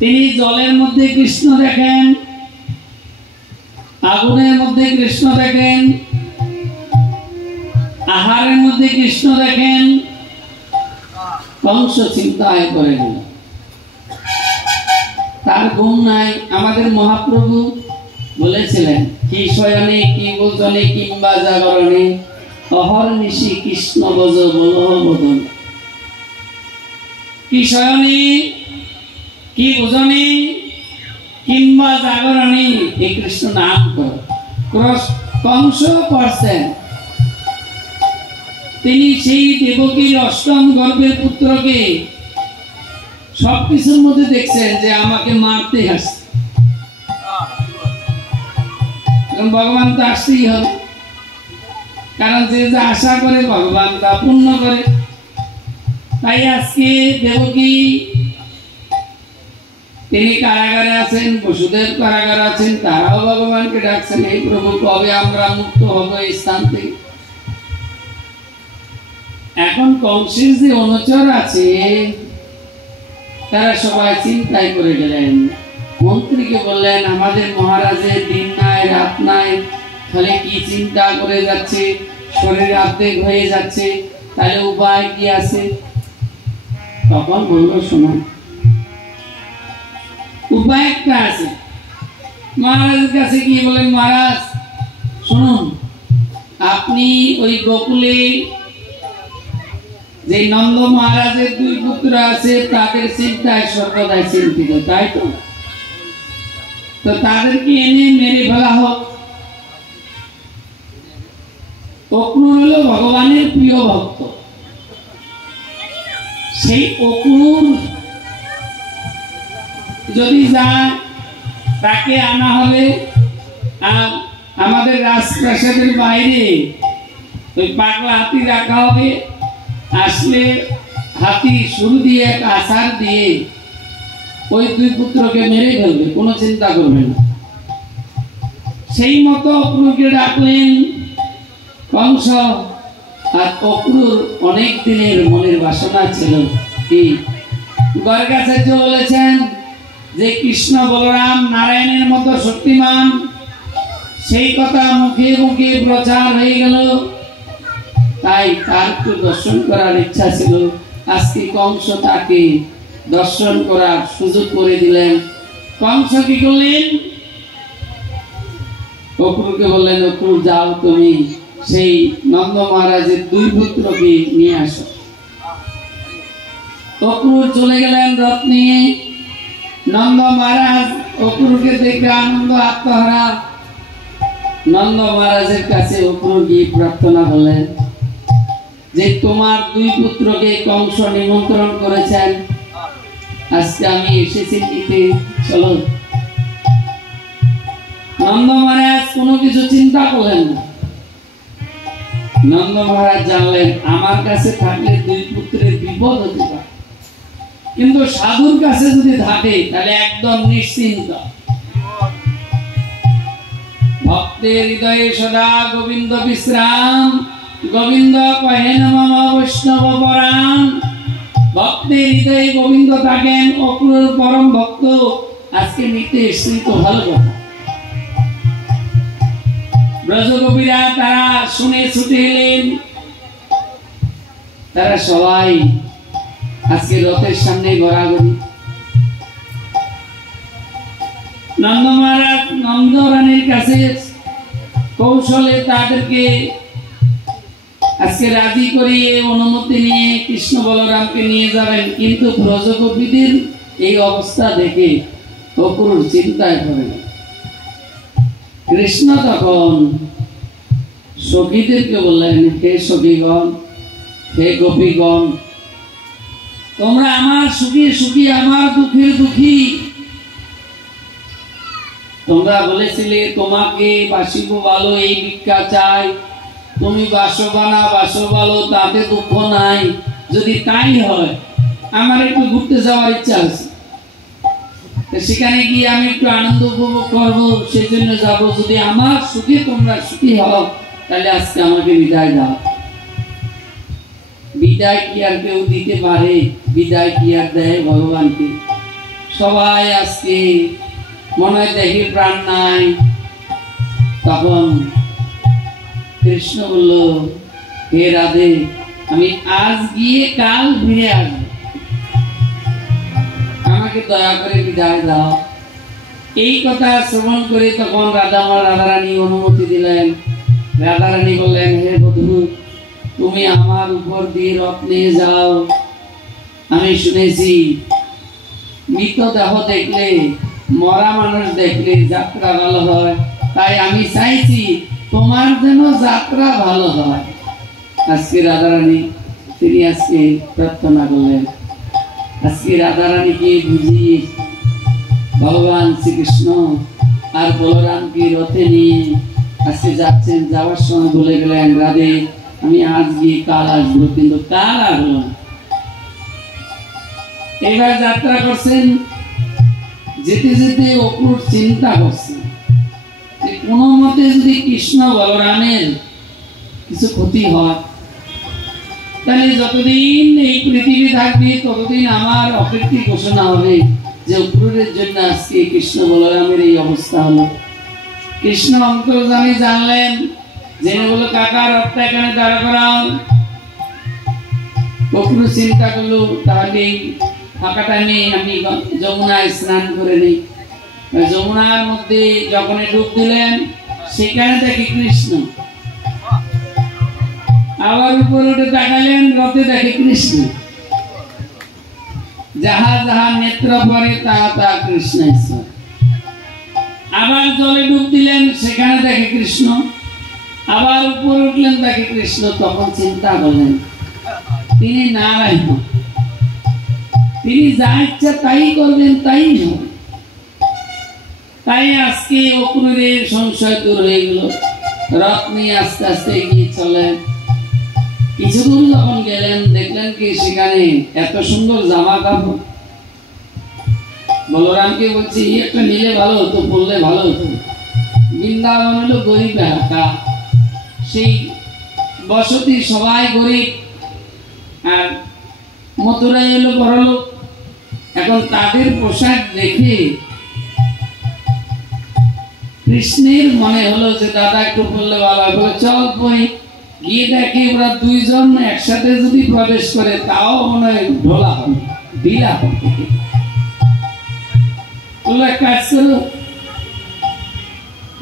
তিনি জলের মধ্যে কৃষ্ণ দেখেন, আগুনের মধ্যে কৃষ্ণ দেখেন, আহারের মধ্যে কৃষ্ণ দেখেন। কংস চিন্তায় করে গেল, তার ঘুম নাই। আমাদের মহাপ্রভু বলেছিলেন, কি শয়নে কি ভোজনে কিংবা জাগরণে অহর্নিশি কৃষ্ণ ভজ বলহ বোধন। কি শয়নে কি ভোজনে কিংবা জাগরণে এই কৃষ্ণ নাম করো। কংস করছেন, তিনি সেই দেবকীর অষ্টম গর্ভের পুত্রকে সবকিছুর মধ্যে দেখছেন যে আমাকে মারতে আসছে, ভগবান তো আসতেই হবে, কারণ যে যা আশা করে ভগবান তা পূর্ণ করে। তাই আজকে দেবকী তিনি কারাগারে আছেন, বসুদেব কারাগারে আছেন, তারাও ভগবানকে ডাকছেন, এই প্রভু কবে আমরা মুক্ত হব এই স্থান থেকে। এখন কংসের যে অনুচর আছে তারা সবাই চিন্তায় করে গেলেন। মন্ত্রীকে বললেন, আমাদের মহারাজের দিন নাই রাত নাই, তাহলে কি চিন্তা করে যাচ্ছে, শরীর অর্ধেক হয়ে যাচ্ছে, তাহলে উপায় কি আছে? তখন বলল, শোনো, উপায় একটা আছে। মহারাজের কাছে গিয়ে বলেন, মহারাজ শুনুন, আপনি ওই গোকুলে যে নন্দ মহারাজের দুই পুত্র আছে তাদের চিন্তায় সর্বদাই চিন্তিত, তাই তো? তো তাদেরকে এনে মেরে ফেলা হোক। অক্রূর হলো ভগবানের প্রিয় ভক্ত। সেই অক্রূর যদি যায় তাকে আনা হবে, আর আমাদের রাজপ্রাসাদের বাইরে ওই পাগলা হাতি রাখা হবে। আসলে হাতি শুরু দিয়ে এক আছাড় দিয়ে ওই দুই পুত্রকে মেরে ফেলবে, কোনো চিন্তা করবে না। সেই মতো অক্রূরকে ডাকলেন কংস। আর অক্রূর অনেক দিনের মনের বাসনা ছিল কি, গর্গাচার্য বলেছেন যে কৃষ্ণ বলরাম নারায়ণের মতো শক্তিমান, সেই কথা মুখে মুখে প্রচার হয়ে গেল। তাই তার একটু দর্শন করার ইচ্ছা ছিল। আজকে কংস তাকে দর্শন করার সুযোগ করে দিলেন। কংস কি করলেন, অক্রূরকে বললেন, অক্রূর যাও, তুমি সেই নন্দ মহারাজের দুই পুত্রকে নিয়ে আসো। অক্রূর চলে গেলেন রথ নিয়ে। নন্দ মহারাজ অক্রূরকে দেখে আনন্দ আত্মহারা। নন্দ মহারাজের কাছে অক্রূর গিয়ে প্রার্থনা করলেন যে তোমার দুই পুত্রকে কংস নিমন্ত্রণ করেছেন, আজকে আমি এসেছি নিতে, চলো। নন্দ মহারাজ কোনো কিছু চিন্তা করলেন না। নন্দ মহারাজ জানলেন আমার কাছে থাকলে দুই পুত্রের বিপদ হতে পারে, কিন্তু সাধুর কাছে যদি থাকে তাহলে একদম নিশ্চিন্ত। ভক্তের হৃদয়ে সদা গোবিন্দ বিশ্রাম, গোবিন্দ কহেন মম বৈষ্ণব পরাণ। ভক্তের হৃদয়ে গোবিন্দ থাকেন, অক্রূর পরম ভক্ত, আজকে নিতে এসেছি তো ভালো কথা। ব্রজগোপীরা তারা শুনে ছুটে এলেন। তারা সবাই আজকে রথের সামনে গড়াগড়ি। নন্দ মহারাজ নন্দরানীর কাছে কৌশলে তাদেরকে আজকে রাজি করিয়ে অনুমতি নিয়ে কৃষ্ণ বলরামকে নিয়ে যাবেন। কিন্তু ব্রজগোপীদের এই অবস্থা দেখে অক্রূর চিন্তায় পড়ে। কৃষ্ণ তখন সখীদেরকে বললেন, হে সখীগণ, হে গোপীগণ, তোমরা আমার সুখী সুখী, আমার দুঃখের দুঃখী। তোমরা বলেছিলে তোমাকে বাসিব ভালো, এই ভিক্ষা চাই, তুমি বাসবানা বাসো ভালো, তাতে দুঃখ নাই। যদি তাই হয়, আমার একটু ঘুরতে যাওয়ার ইচ্ছা আছে, সেখানে গিয়ে আমি একটু আনন্দ উপভোগ করবো, সেই জন্য যাবো। যদি আমার সুখে তোমরা সুখী হও, তাহলে আজকে আমাকে বিদায় দাও। বিদায় কি আর কেউ দিতে পারে? বিদায় কি আর দেয় ভগবানকে? সবাই আজকে মনে হয় দেখি প্রাণ নাই। তখন কৃষ্ণ বলল, হে রাধে, আমি আজ গিয়ে কাল ফিরে আসবো, আমাকে দয়া করে বিদায় দাও। এই কথা শ্রবণ করে তখন রাধারানী অনুমতি দিলেন। রাধারানী বললেন, হে বধূ, তুমি আমার উপর দিয়ে রথ নিয়ে যাও। আমি শুনেছি মৃতদেহ দেখলে, মরা মানুষ দেখলে যাত্রা ভালো হয়, তাই আমি চাইছি তোমার যেন যাত্রা ভালো হয়। আজকে রাধারানী তিনি আজকে প্রার্থনা করলেন। আজকে রাধারানীকে বুঝিয়ে ভগবান শ্রীকৃষ্ণ আর বলরামকে রথে নিয়ে আজকে যাচ্ছেন। যাওয়ার সময় বলে গেলেন, রাধে, আমি আজ গিয়ে কাল আসবো, কিন্তু কাল আসলো না। এবার যাত্রা করছেন, যেতে যেতে অক্রূর চিন্তা করছেন যে কোনো মতে যদি কৃষ্ণ বলরামের কিছু ক্ষতি হয়, তাহলে যতদিন এই পৃথিবী থাকবে ততদিন আমার অকৃতি ঘোষণা হবে যে অক্রূরের জন্য আজকে কৃষ্ণ বলরামের এই অবস্থা হলো। কৃষ্ণ অন্তর্যামী জানলেন, জেনে বলল, কাকা রথটা এখানে দাঁড়া করাও। অক্রূর চিন্তা করলো, তাহলে ফাঁকা টাইমে আমি যমুনায় স্নান করে নিই। যমুনার মধ্যে যখন ডুব দিলেন, সেখানে দেখি কৃষ্ণ। আবার উপরে উঠে তাকালেন, রথে দেখে কৃষ্ণ। যাহা যাহা নেত্র পরে তাহা তাহা কৃষ্ণ ঈশ্বর। আবার জলে ডুব দিলেন, সেখানে দেখে কৃষ্ণ। আবার উপরে উঠলেন, দেখে কৃষ্ণ। তখন চিন্তা করলেন, তিনি নারায়ণ, তিনি যা ইচ্ছা তাই করবেন, তাই হবে। তাই আজকে অক্রূরের সংশয় দূর হয়ে গেল। রথ নিয়ে আস্তে আস্তে এগিয়ে চলেন। কিছু দূর যখন গেলেন, দেখলেন কি সেখানে এত সুন্দর জামা কাপড়। বলরামকে বলছি, একটা নিলে ভালো হতো, পড়লে ভালো হতো। বৃন্দাবন হলো গরিব এলাকা, সেই বসতি সবাই গরিব, আর মথুরাই হলো বড়লোক। এখন তাদের পোশাক দেখে কৃষ্ণের মনে হলো যে দাদা একটু পড়লে ভালো হবে, চল পড়ি। গিয়ে দেখে ওরা দুইজন একসাথে যদি প্রবেশ করে, তাও মনে হয় ঢোলা হবে, ঢিলা হবে। কাজ করো,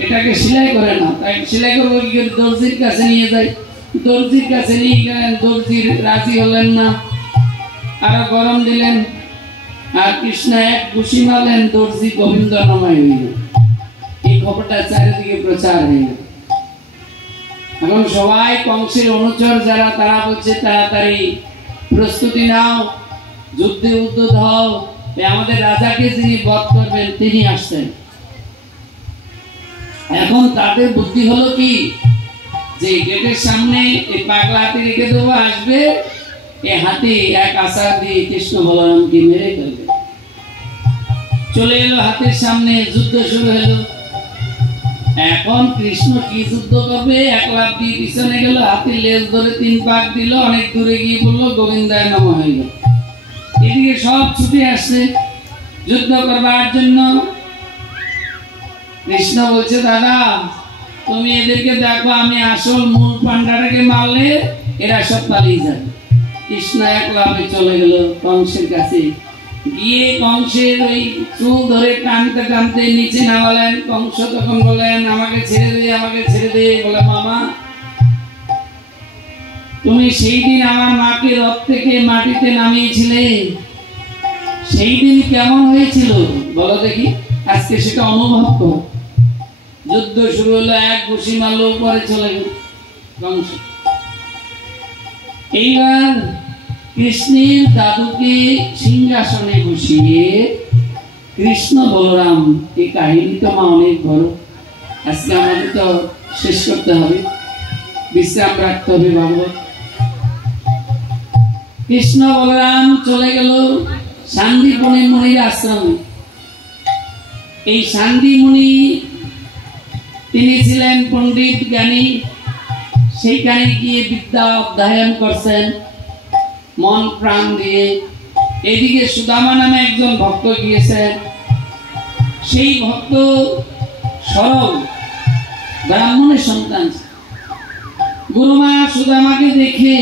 এটাকে সেলাই করে না। তাই সেলাই করবো কি, দর্জির কাছে নিয়ে যাই। দর্জির কাছে নিয়ে গেলেন, দর্জি রাজি হলেন না, আরো গরম দিলেন। আর কৃষ্ণ এক ঘুষি মারলেন, দর্জি গোবিন্দ নামায় হইল। এই খবরটা চারিদিকে প্রচার হয়ে গেল। এখন সবাই কংসের অনুচর যারা, তারা বলছে তাড়াতাড়ি প্রস্তুতি নাও, যুদ্ধে উদ্যত হও, আমাদের রাজাকে যিনি বধ করবেন তিনি আসছেন। এখন তাদের বুদ্ধি হলো কি, যে গেটের সামনে এই পাগলা হাতি রেখে দেবো, আসবে এই হাতি এক আচার দিয়ে কৃষ্ণ বলরামকে মেরে ফেলবে। চলে এলো হাতির সামনে, যুদ্ধ শুরু হলো। এখন কৃষ্ণ কি যুদ্ধ করবে, এক লাফ দিয়ে পিছনে গেল, হাতির লেজ ধরে 3 পাক দিল, অনেক দূরে গিয়ে বললো গোবিন্দায় নমঃ হয়ে গেল। এদিকে সব ছুটে আসছে যুদ্ধ করবার জন্য। কৃষ্ণ বলছে, দাদা তুমি এদেরকে দেখো, আমি আসল মূল পান্ডাটাকে মারলে এরা সব পালিয়ে যাবে। কৃষ্ণ এক লাফে চলে গেল কংসের কাছে। গিয়ে কংসের ওই চুল ধরে টানতে টানতে নিচে নামালেন। কংস তখন বললেন, আমাকে ছেড়ে দে, আমাকে ছেড়ে দে। বলে, মামা তুমি সেই দিন আমার মাকে রথ থেকে মাটিতে নামিয়েছিলে, সেই দিন কেমন হয়েছিল বলো দেখি, আজকে সেটা অনুভব করো। যুদ্ধ শুরু হলো, এক ঘুষি মারলো, উপরে চলে গেল কংস। এইবার কৃষ্ণের দাদুকে সিংহাসনে বসিয়ে কৃষ্ণ বলরাম, এই কাহিনী তো মা অনেক বড়, আজকে আমাদের তো শেষ করতে হবে, বিশ্রাম রাখতে হবে ভাগবত। কৃষ্ণ বলরাম চলে গেল শান্তিপুণী মুনির আশ্রমে। এই শান্তি মুনি তিনি ছিলেন পণ্ডিত জ্ঞানী, সেইখানে গিয়ে বিদ্যা অধ্যয়ন করছেন মন প্রাণ দিয়ে। এদিকে সুদামা নামে একজন ভক্ত গিয়েছেন। সেই ভক্ত সরল ব্রাহ্মণের সন্তান। গুরুমা সুদামাকে দেখে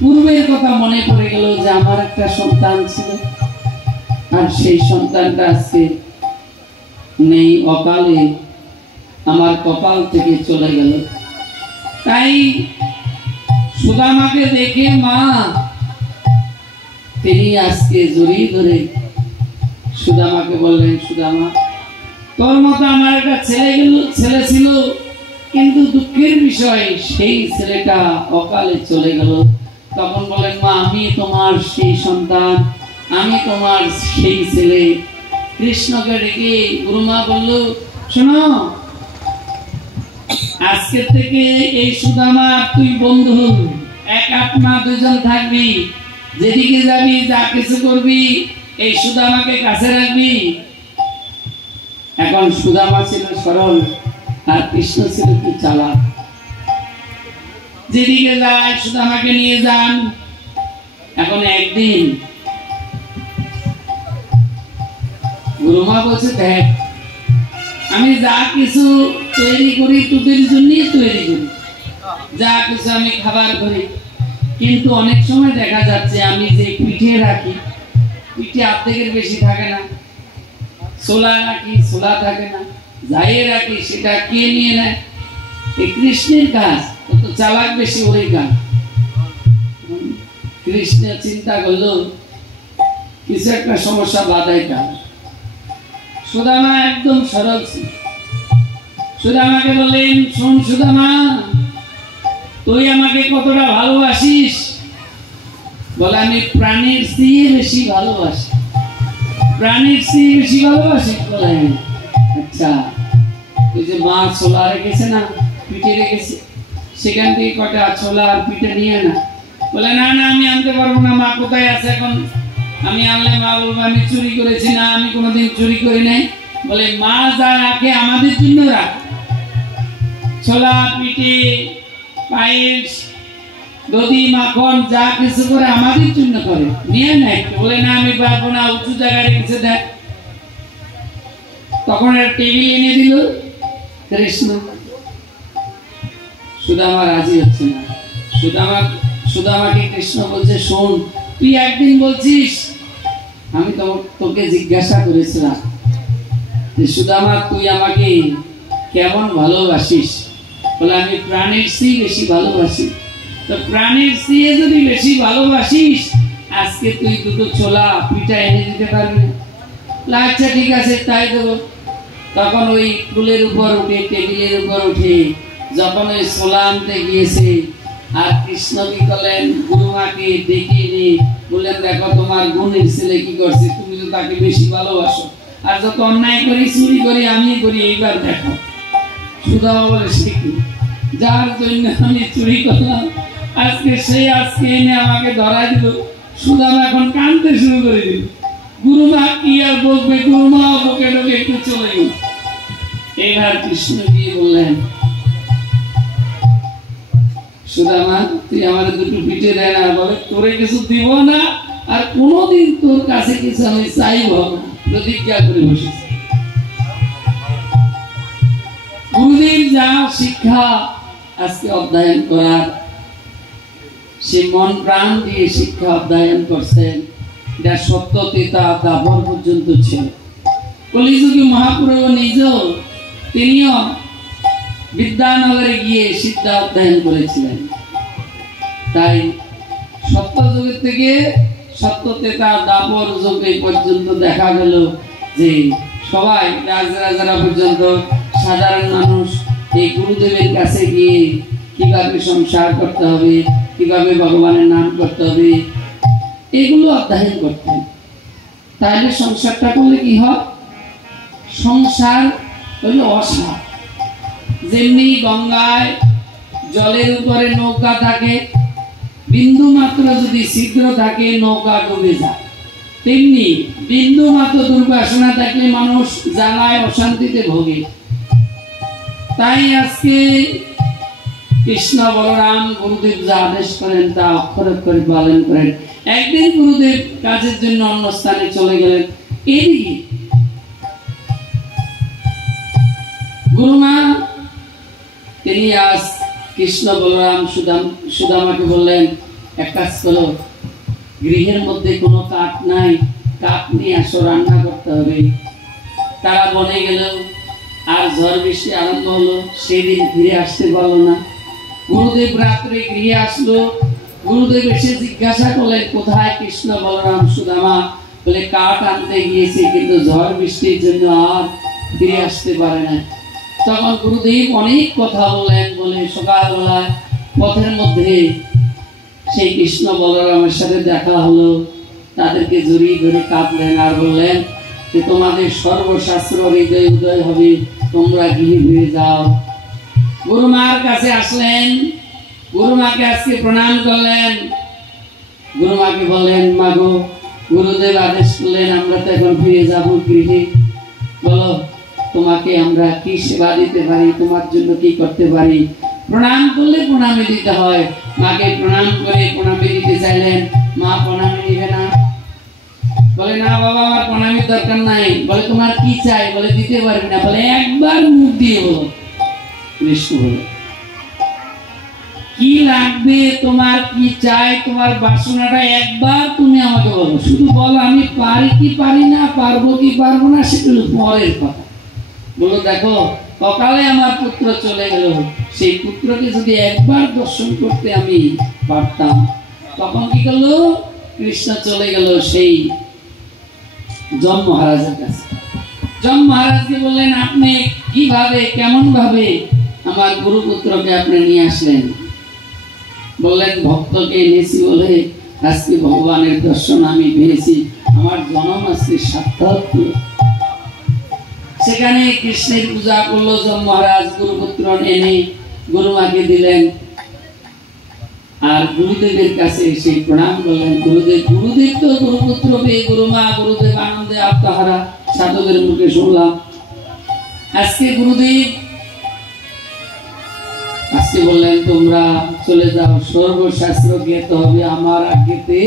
পূর্বের কথা মনে পড়ে গেল যে আমার একটা সন্তান ছিল, আর সেই সন্তানটা আজকে নেই, অকালে আমার কপাল থেকে চলে গেল। তাই সুদামাকে দেখে মা তিনি আজকে জড়িয়ে ধরে সুদামাকে বললেন, সুদামা তোর মতো আমার একটা ছেলে ছিল, কিন্তু দুঃখের বিষয় সেই ছেলেটা অকালে চলে গেল। তখন বলেন, মা আমি তোমার সেই সন্তান, আমি তোমার সেই ছেলে। কৃষ্ণকে ডেকে গুরুমা বলল, শোনো আজকে থেকে এই সুদামা তুই বন্ধু, এক আত্মা, দুজন থাকবি, যেদিকে যাবি যা কিছু করবি এই সুদামাকে কাছে রাখবি। এখন সুদামা ছিল সরল আর কৃষ্ণ ছিল একটু চালাক। যেদিকে যায় সুদামাকে নিয়ে যান। এখন একদিন গুরুমা বলছে, দেখ আমি যা কিছু তৈরি করি তোদের জন্যই তৈরি করি, যা কিছু আমি খাবার করি, কিন্তু অনেক সময় দেখা যাচ্ছে আমি যে পিঠে রাখি, পিঠে অর্ধেকের বেশি থাকে না, ছোলা রাখি ছোলা থাকে না, যাই রাখি সেটা কে নিয়ে নেয়? এই কৃষ্ণের কাজ, ও তো চালাক বেশি, ওই কাজ। কৃষ্ণ চিন্তা করলো কিছু একটা সমস্যা বাধাই কাজ। সুদামা একদম সরল ছিল। সুদামাকে বললেন, শোন সুদামা তুই আমাকে কতটা ভালোবাসিস? বলে, আমি প্রাণীর চেয়ে বেশি ভালোবাসি। প্রাণীর চেয়ে বেশি ভালোবাসি? বলে, আচ্ছা ওই যে মা ছোলা রেখেছে না, পিঠে রেখেছে, সেখান থেকে কটা ছোলা আর পিঠে নিয়ে না। বলে, না না আমি আনতে পারবো না, মা কোথায় আছে এখন? আমি আনলে মা বলবো আমি চুরি করেছি। না, আমি কোনোদিন চুরি করি নাই। বলে, মা যা রাখে আমাদের জন্য রাখ, ছোলা পিঠে পায়েস দধি মাখন যা কিছু করে আমাদের জন্য করে, নিয়ে নেয়। বলে, না আমি পারবো না, উঁচু জায়গায় রেখেছে দেখ। তখন একটা টেবিল এনে দিল কৃষ্ণ। সুদামা রাজি হচ্ছে না। সুদামাকে কৃষ্ণ বলছে, শোন তুই একদিন বলছিস, আমি তোকে জিজ্ঞাসা করেছিলাম যে সুদামা তুই আমাকে কেমন ভালোবাসিস? বলে, আমি প্রাণের চেয়ে বেশি ভালোবাসি। তো প্রাণের চেয়ে যদি বেশি ভালোবাসিস, আজকে তুই দুটো ছোলা পিঠা এনে দিতে পারবি? আচ্ছা ঠিক আছে তাই দেবো। তখন ওই টুলের উপর উঠে, টেবিলের উপর উঠে যখন ওই ছোলা আনতে গিয়েছে, আর কৃষ্ণ কি করলেন, গুরুমাকে ডেকে এনে বললেন, দেখো তোমার বোনের ছেলে কি করছে, তুমি তো তাকে বেশি ভালোবাসো, আর যত অন্যায় করি চুরি করি আমি করি, এইবার দেখো। সুদামা বলে, সে কি, যার জন্য আমি চুরি করলাম আজকে এনে আমাকে ধরা দিল। সুদামা এখন কাঁদতে শুরু করে দিল। গুরুমা কি আর বলবে, গুরুমা বকে ডকে একটু চলে গেল। এইবার কৃষ্ণ গিয়ে বললেন, সুদামা তুই আমার দুটো পিঠে দেয় না? বলে, তোরে কিছু দিব না, আর কোনোদিন তোর কাছে কিছু আমি চাইব না, প্রতিজ্ঞা করে বসেছি। গুরুদেব যা শিক্ষা আজকে অধ্যয়ন করার, সে মন প্রাণ দিয়ে শিক্ষা অধ্যয়ন করছেন। এটা সত্য তেতা দাবর পর্যন্ত ছিল। কলিযুগী মহাপ্রভু নিজেও তিনিও বিদ্যানগরে গিয়ে শিক্ষা অধ্যয়ন করেছিলেন। তাই সত্য যুগের থেকে সত্য তেতা দাবর যুগে পর্যন্ত দেখা গেল যে সবাই রাজরাজারা পর্যন্ত সাধারণ মানুষ এই গুরুদেবের কাছে গিয়ে কিভাবে সংসার করতে হবে, কিভাবে ভগবানের নাম করতে হবে, এগুলো অধ্যয়ন করতেন। তাহলে সংসারটা করলে কি হয়? সংসার হইল অসার। যেমনি গঙ্গায় জলের উপরে নৌকা থাকে, বিন্দু মাত্র যদি ছিদ্র থাকে নৌকা ডুবে যায়, তেমনি বিন্দু মাত্র দুর্বাসনা থাকলে মানুষ জ্বালায় অশান্তিতে ভোগে। তাই আজকে কৃষ্ণ বলরাম গুরুদেব যা আদেশ করেন তা অক্ষর অক্ষরে পালন করেন। একদিন গুরুদেব কাজের জন্য অন্য স্থানে চলে গেলেন। এদিকে গুরুমা তিনি আজ কৃষ্ণ বলরাম সুদামাকে বললেন, এক কাজ করো, গৃহের মধ্যে কোনো কাঠ নাই, কাঠ নিয়ে আসো, রান্না করতে হবে। তারা বনে গেল, আর ঝড় বৃষ্টি আরম্ভ হলো। সেদিন ফিরে আসতে পারলো না। গুরুদেব রাত্রে গৃহে আসলো। গুরুদেব এসে জিজ্ঞাসা করলেন, কোথায় কৃষ্ণ বলরাম সুদামা? বলে কাঠ আনতে গিয়েছে, কিন্তু ঝড় বৃষ্টির জন্য আর ফিরে আসতে পারে না। তখন গুরুদেব অনেক কথা বললেন। বলে সকালবেলা পথের মধ্যে সেই কৃষ্ণ বলরামের সাথে দেখা হলো। তাদেরকে জড়িয়ে ধরে কাঁদলেন আর বললেন যে তোমাদের সর্বশাস্ত্র হৃদয় উদয় হবে, তোমরা গৃহে ফিরে যাও। গুরুমার কাছে আসলেন, গুরুমাকে আজকে প্রণাম করলেন। গুরুমাকে বললেন, মাগো, গুরুদেব আদেশ করলেন আমরা তো এখন ফিরে যাব গৃহে। বলো তোমাকে আমরা কি সেবা দিতে পারি, তোমার জন্য কি করতে পারি? প্রণাম করলে প্রণামে দিতে হয়। মাকে প্রণাম করে প্রণামে দিতে চাইলেন, মা প্রণামে দিবে না। বলে না বাবা, আমার প্রণামের দরকার নাই। বলে তোমার কি চাই? বলে দিতে পারবি না। বলে একবার মুখ দিয়ে বলো। কৃষ্ণ বলে কি লাগবে, তোমার কি চাই, তোমার বাসনাটা একবার তুমি আমাকে বলো। শুধু বলো, আমি পারি কি পারি না, পারবো কি পারবো না, সেটা পরের কথা। বলো দেখো, সকালে আমার পুত্র চলে গেল, সেই পুত্রকে যদি একবার দর্শন করতে আমি পারতাম। তখন কি করলো? কৃষ্ণ চলে গেল সেই যম মহারাজের কাছে। যম মহারাজকে বললেন, আপনি কিভাবে, কেমন ভাবে আমার গুরুপুত্রকে আপনি নিয়ে আসলেন? বললেন, ভক্তকে এনেছি বলে আজকে ভগবানের দর্শন আমি পেয়েছি, আমার জন্ম আজকে সার্থক হলো। সেখানে কৃষ্ণের পূজা করলো যম মহারাজ। গুরুপুত্র এনে গুরুমাকে দিলেন আর গুরুদেবের কাছে এসে প্রণাম করলেন। গুরুদেব তো গুরুপুত্র পেয়ে গুরুমা, গুরুদেব আনন্দে আত্মহারা। সাধকের মুখে শুনলাম আজকে গুরুদেব আজকে বললেন, তোমরা চলে যাও, সর্বশাস্ত্র জ্ঞাত হবে আমার আজ্ঞেতে,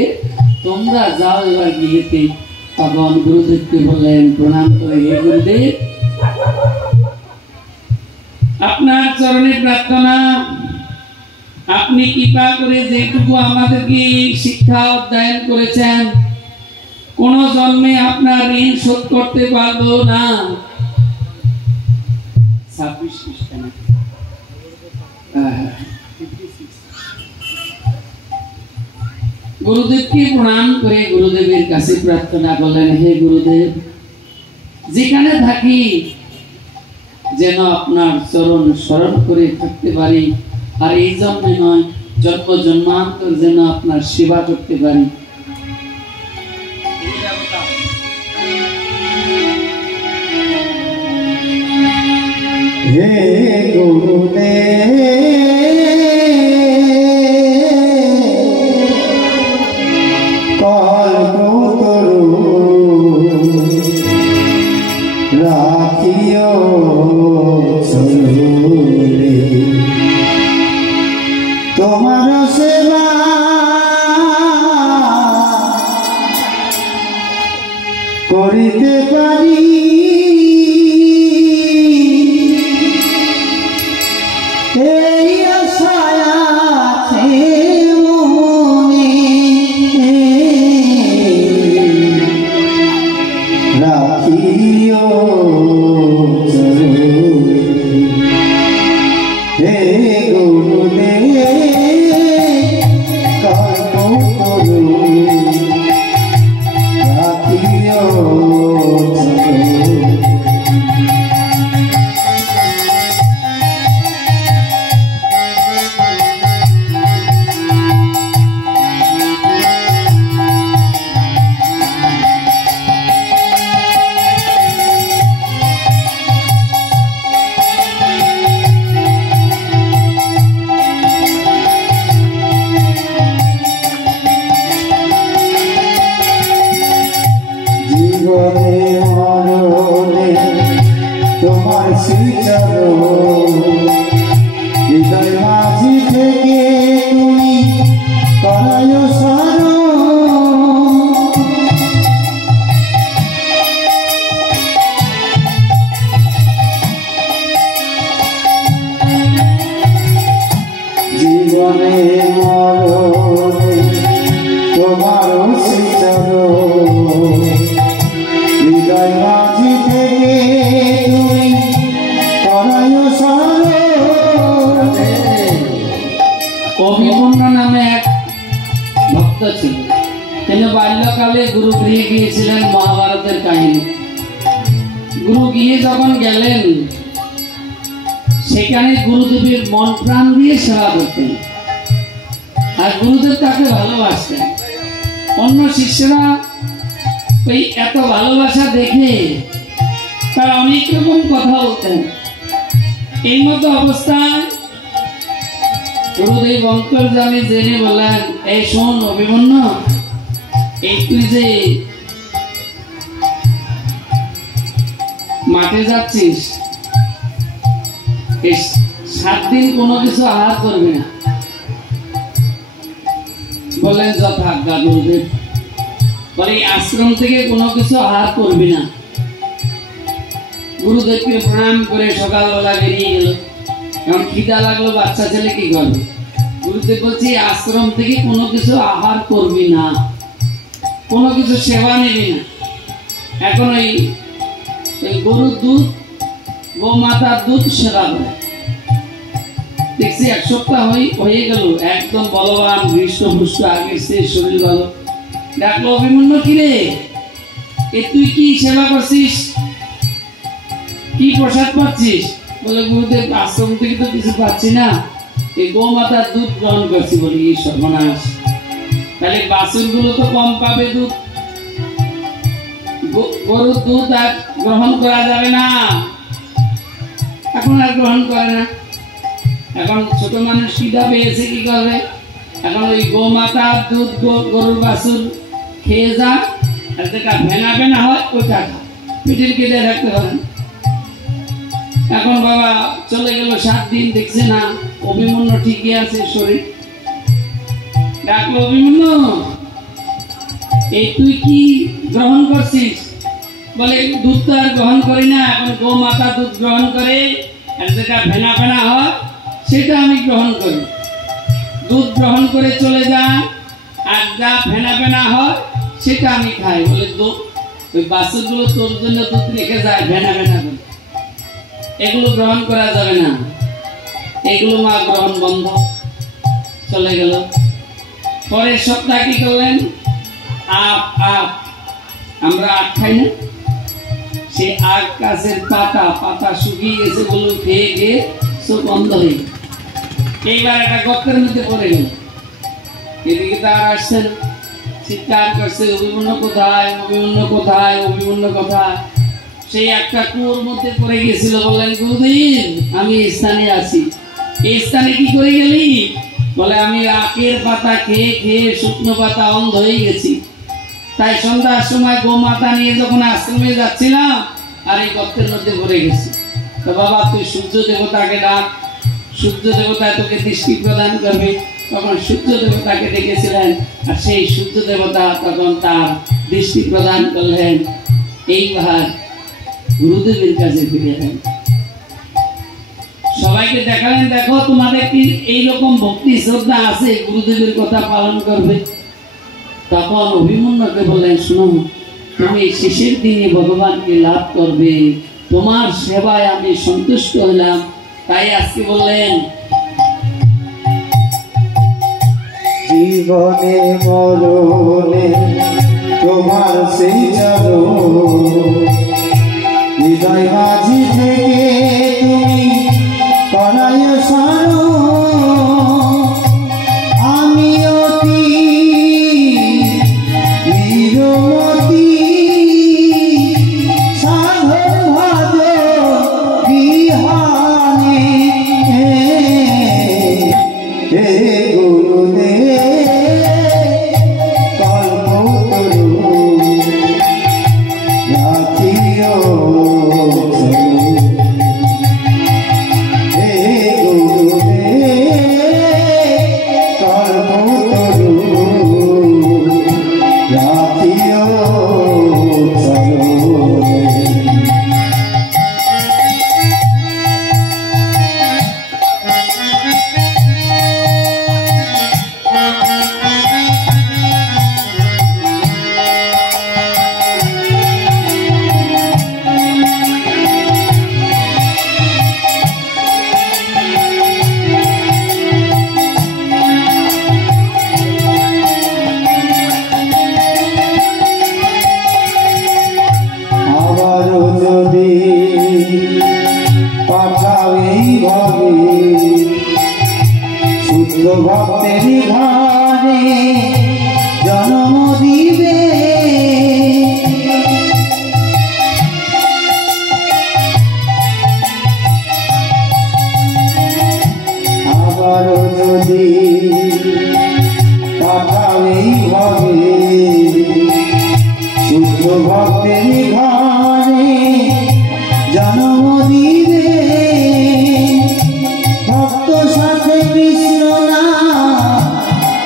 তোমরা যাও এবার গৃহেতে। তখন গুরুদেবকে বললেন প্রণাম করে, হে গুরুদেব, আপনার চরণে প্রার্থনা, আপনি কৃপা করে যেটুকু আমাদেরকে শিক্ষা অধ্যয়ন করেছেন, কোন জন্মে আপনার ঋণ শোধ করতে পারবো না। গুরুদেবকে প্রণাম করে গুরুদেবের কাছে প্রার্থনা করলেন, হে গুরুদেব, যেখানে থাকি যেন আপনার চরণ স্মরণ করে থাকতে পারি, আর এই জন্মে নয়, জন্ম জন্মান্তর যেন আপনার সেবা করতে পারি। হে গুরুদেব, কল্পতরু রাখিও চরণে, তোমার সেবা করিতে পারি, এই আশায় আছে মনে, রাখিও চরণে। হে গুরুদেব, কল্পতরু রাখিও চরণে। জীবনে মরণে তোমার শ্রীচরণ, হৃদয় মাঝি থেকে তুমি করায় শরণ। তোমার শ্রীচরণ হৃদয় মাঝি থেকে তুমি করায় স্মরণ। অভিমন্য নামে এক ভক্ত ছিল, তিনি বাল্যকালে গুরু গৃহে গিয়েছিলেন। মহাভারতের কাহিনী, গুরু গিয়ে যখন গেলেন সেখানে গুরুদেবের মন প্রাণ দিয়ে সেবা করতেন, আর গুরুদেব তাকে ভালোবাসতেন। অন্য শিষ্যরা ওই এত ভালোবাসা দেখে তারা অনেক রকম কথা বলতেন। এই মতো অবস্থায় গুরুদেব অন্তর্যামী জেনে বললেন, এই শোন অভিমন্য, এই তুই যে মাঠে যাচ্ছিস, এই 7 দিন কোনো কিছু আহার করবি না। বললেন যথাজ্ঞা গুরুদেব। বলে আশ্রম থেকে কোনো কিছু আহার করবি না। গুরুদেবকে প্রণাম করে সকালবেলা বেরিয়ে গেল। এখন খিদা লাগলো, বাচ্চা ছেলে কি করবে? গুরুদেব বলছি আশ্রম থেকে কোনো কিছু আহার করবি না, কোনো কিছু সেবা নিবি না। এখন ওই গরুর দুধ, গোমাতার দুধ সেবা করে। দেখছি 1 সপ্তাহ হয়ে গেল, একদম বলবান, হৃষ্টপুষ্ট, আগের সে শরীর ভালো। ডাকলো, অভিমন্য কিরে, এ তুই কি সেবা করছিস, কি প্রসাদ পাচ্ছিস? বলে গুরুদেব আশ্রম থেকে তো কিছু পাচ্ছি না, এই গোমাতার দুধ গ্রহণ করছি। বলি এই সর্বনাশ, তাহলে বাছুর গুলো তো কম পাবে দুধ, গরুর দুধ আর গ্রহণ করা যাবে না। এখন আর গ্রহণ করে না। এখন ছোট মানুষ খিদা পেয়েছে, কি করবে? এখন ওই গোমাতার দুধ গরুর বাছুর খেয়ে যা, আর যেটা ভেনা ভেনা হয় ওইটা খা, পিঠির কেটে রাখতে পারেন। এখন বাবা চলে গেল 7 দিন, দেখছে না অভিমন্য ঠিকই আছে শরীর। ডাকলো, অভিমন্য এই তুই কি গ্রহণ করছিস? বলে দুধ তো আর গ্রহণ করি না, এখন গোমাতা দুধ গ্রহণ করে, আর যেটা ভেনা ভেনা হয় সেটা আমি গ্রহণ করি। দুধ গ্রহণ করে চলে যায়, আর যা ভেনা ভেনা হয় সেটা আমি খাই। বলে ওই বাছুরগুলো তোর জন্য দুধ রেখে যায় ভেনা ভেনা করে, এগুলো গ্রহণ করা যাবে না, এগুলো মা গ্রহণ বন্ধ। চলে গেল। পরের সপ্তাহ কি করলেন? আমরা আখ খাই না, সে আখ গাছের পাতা শুকিয়ে গেছে বলে খেয়ে গিয়ে চোখ বন্ধ হয়ে গেল। এইবার একটা গর্তের মধ্যে পড়ে গেল। এদিকে তার আসছেন, চিৎকার করছে, অভিমন্য কোথায়, অভিমন্য কোথায়, অভিমন্য কোথায়? সেই একটা কুয়োর মধ্যে পড়ে গিয়েছিল। বললেন, গুরুদেব আমি এই স্থানে আছি। এই স্থানে কি করে গেলি? বলে আমি আখের পাতা খেয়ে খেয়ে শুকনো পাতা অন্ধ হয়ে গেছি, তাই সন্ধ্যার সময় গোমাতা নিয়ে যখন আশ্রমে যাচ্ছিলাম আর এই গর্তের মধ্যে পড়ে গেছি। তো বাবা তুই সূর্য দেবতাকে ডাক, সূর্য দেবতা তোকে দৃষ্টি প্রদান করবে। তখন সূর্য দেবতাকে ডেকেছিলেন, আর সেই সূর্য দেবতা তখন তার দৃষ্টি প্রদান করলেন। এইবার গুরুদেবের কাছে ফিরে এলেন, সবাইকে দেখালেন, দেখো তোমাদের কি এইরকম ভক্তি শ্রদ্ধা আছে, গুরুদেবের কথা পালন করবে। তখন অভিমন্যুকে বললেন, শুনো, তুমি শেষের দিনে ভগবানকে লাভ করবে, তোমার সেবায় আমি সন্তুষ্ট হলাম। তাই আজকে বললেন, জীবনে মরণে তোমার সেই চরণ হৃদয় মাঝি থেকে তুমি করায় স্মরণ। আমি অতি নিরমতি সাধন ভাব বিহানে হে গুরুদেব কল্পতরু রাখিও হে গুরুদেব কল্পতরু রাখিও ভক্তের ঘরে জন্ম দিবে আবার যদি পাঠাবে ভাবে শুদ্ধ ভক্তের ঘরে জন্ম দিবে ভক্ত সাথে কৃষ্ণ না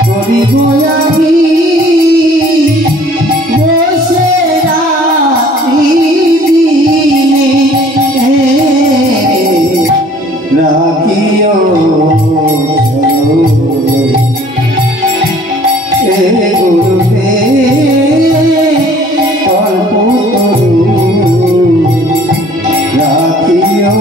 করিব আমি বসে রাত্রি দিনে রাখিও গুরুতে কল্পতরু রাখিও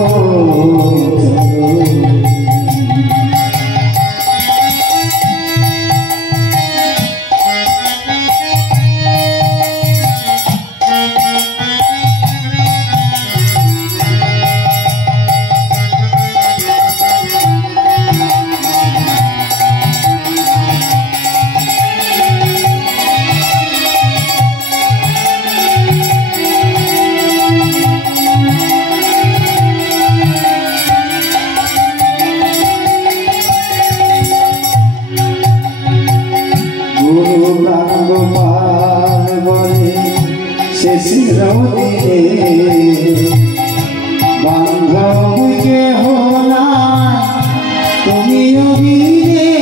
গুরু রাঙ্গপাল বলে শেষের দিনে বান্ধব কেহ নাই তুমিও বীরে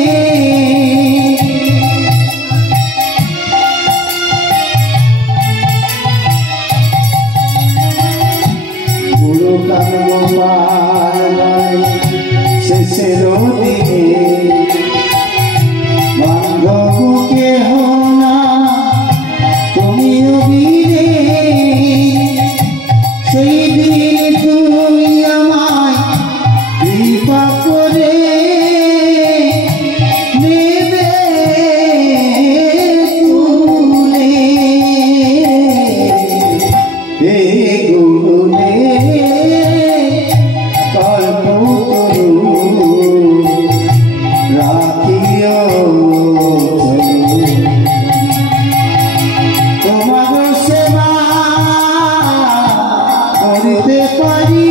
গুরু রাঙ্গপাল বলে শেষের দিনে বান্ধব কেহ না তুমিও বীরে সেই দিন তুমি আমায় কৃপা করে নেবে তুলে হে গুরুলে কল্পতরু রাখিও তোমার সেবা করতে পারি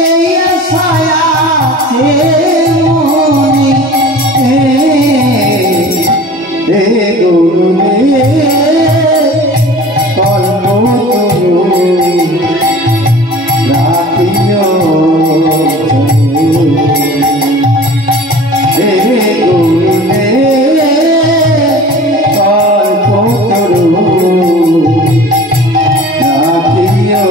এই আশায় আছে মনে হে গুরুদেব কল্পতরু রাখিও হে গুরুদেব কল্পতরু রাখিও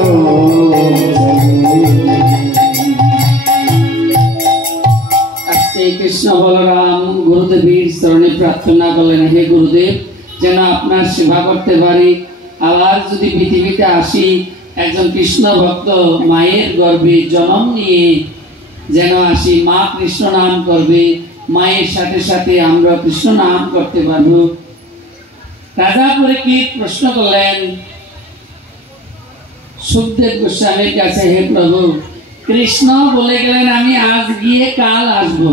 আজকে কৃষ্ণ বলরাম গুরুদেবের চরণে প্রার্থনা করলেন, হে গুরুদেব, যেন আপনার সেবা করতে পারি। আবার যদি পৃথিবীতে আসি একজন কৃষ্ণ ভক্ত মায়ের গর্ভে জন্ম নিয়ে যেন আসি, মা কৃষ্ণ নাম করবে, মায়ের সাথে সাথে আমরা কৃষ্ণ নাম করতে পারব। রাজা পরীক্ষিত প্রশ্ন করলেন সুখদেব গোস্বামীর কাছে, হে প্রভু, কৃষ্ণ বলে গেলেন আমি আজ গিয়ে কাল আসবো,